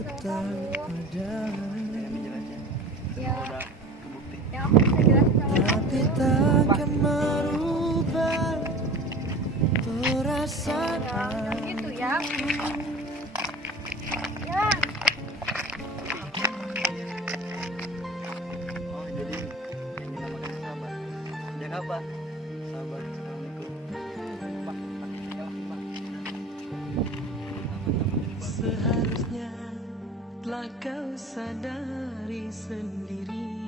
aku tahu ada Ya, yang aku bisa jelasin sama tapi takkan merubah perasaan. yang gitu ya. Ya, Oh jadi yang dinamakan sahabat. Yang apa? Sahabat. Assalamualaikum. Pak, Seharusnya telah kau sadari sendiri